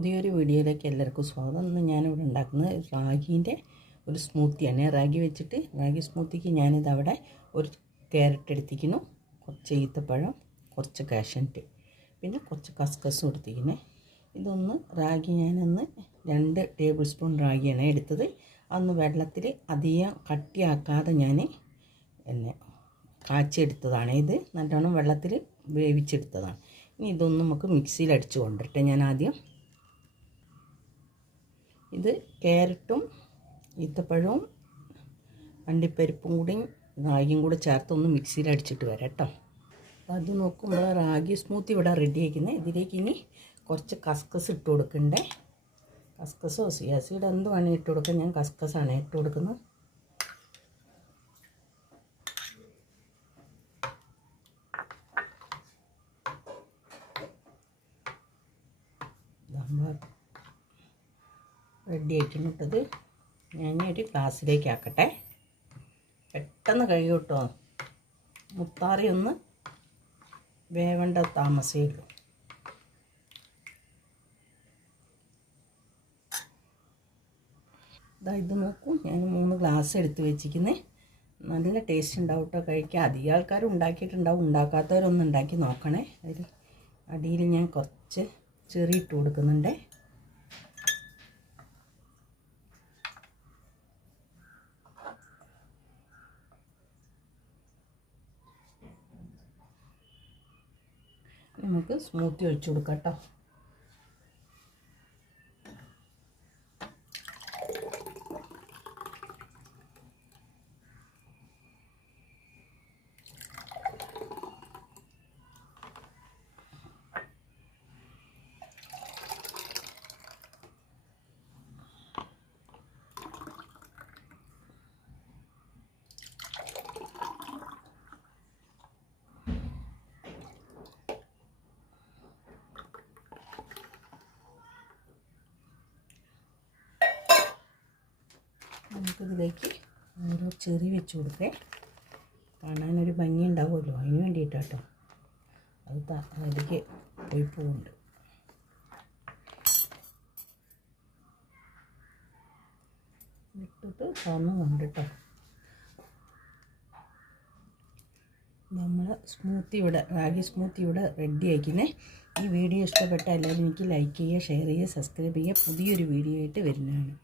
പുതിയൊരു വീഡിയോയിലേക്ക് എല്ലാവർക്കും സ്വാഗതം. ഇന്ന് ഞാനിവിടെ ഉണ്ടാക്കുന്നത് റാഗീൻ്റെ ഒരു സ്മൂത്തിയാണ്. റാഗി വെച്ചിട്ട് റാഗി സ്മൂത്തിക്ക് ഞാനിതവിടെ ഒരു ക്യാരറ്റ് എടുത്തിരിക്കുന്നു, കുറച്ച് ഈത്തപ്പഴം, കുറച്ച് കാഷ്യനട്ട്, പിന്നെ കുറച്ച് കസ്കസും എടുത്തിരിക്കുന്നത്. ഇതൊന്ന് റാഗി ഞാനൊന്ന് 2 ടേബിൾ സ്പൂൺ റാഗിയാണ് എടുത്തത്. അന്ന് വെള്ളത്തിൽ അധികം കട്ടിയാക്കാതെ ഞാൻ കാച്ചെടുത്തതാണ്. ഇത് നല്ലോണം വെള്ളത്തിൽ വേവിച്ചെടുത്തതാണ്. ഇനി ഇതൊന്നും നമുക്ക് മിക്സിയിൽ അടിച്ച് കൊണ്ടിട്ടെ. ഞാൻ ആദ്യം ഇത് ക്യാരറ്റും ഈത്തപ്പഴവും അണ്ടിപ്പരിപ്പും കൂടി റാഗിയും കൂടി ചേർത്തൊന്ന് മിക്സിയിൽ അടിച്ചിട്ട് വരാം കേട്ടോ. അപ്പോൾ അത് നോക്കുമ്പോൾ റാഗി സ്മൂത്തി ഇവിടെ റെഡി ആക്കുന്നത്. ഇതിലേക്ക് ഇനി കുറച്ച് കസ്കസ് ഇട്ട് കൊടുക്കണ്ടേ. കസ്കസോ സിയാ സീഡ് എന്ത് വേണമെങ്കിൽ ഇട്ട് കൊടുക്കാം. ഞാൻ കസ്കസാണ് ഇട്ട് കൊടുക്കുന്നത്. റെഡി ആയിട്ടിട്ടത് ഞാനൊരു ഗ്ലാസ്സിലേക്ക് ആക്കട്ടെ. പെട്ടെന്ന് കഴിയും കേട്ടോ. മുത്താറി ഒന്ന് വേവേണ്ട താമസമേ ഉള്ളൂ. ഇത് നോക്കൂ, ഞാൻ 3 ഗ്ലാസ് എടുത്ത് വെച്ചിരിക്കുന്നത്. നല്ല ടേസ്റ്റ് ഉണ്ടാവും കേട്ടോ കഴിക്കാൻ. അധികം ആൾക്കാർ ഉണ്ടാക്കിയിട്ടുണ്ടാവും, ഉണ്ടാക്കാത്തവരൊന്നും ഉണ്ടാക്കി നോക്കണേ. അതിൽ അടിയിൽ ഞാൻ കുറച്ച് ചെറി ഇട്ട് കൊടുക്കുന്നുണ്ട്. നമുക്ക് സ്മൂത്തി ഒഴിച്ചു കൊടുക്കാം കേട്ടോ. നമുക്കിതിലേക്ക് ഓരോ ചെറി വെച്ച് കൊടുക്കേ. കാണാനൊരു ഭംഗി ഉണ്ടാവുമല്ലോ, അതിന് വേണ്ടിയിട്ടാണ് കേട്ടോ. അത് അതിലേക്ക് പോയി പോകുന്നുണ്ട്. ഇട്ടിട്ട് തുറന്ന് കണ്ട് കേട്ടോ. നമ്മളെ സ്മൂത്തി ഇവിടെ റാഗി സ്മൂത്തി ഇവിടെ റെഡി ആക്കിനെ. ഈ വീഡിയോ ഇഷ്ടപ്പെട്ട എല്ലാവരും എനിക്ക് ലൈക്ക് ചെയ്യുക, ഷെയർ ചെയ്യുക, സബ്സ്ക്രൈബ് ചെയ്യുക. പുതിയൊരു വീഡിയോ ആയിട്ട് വരുന്നതാണ്.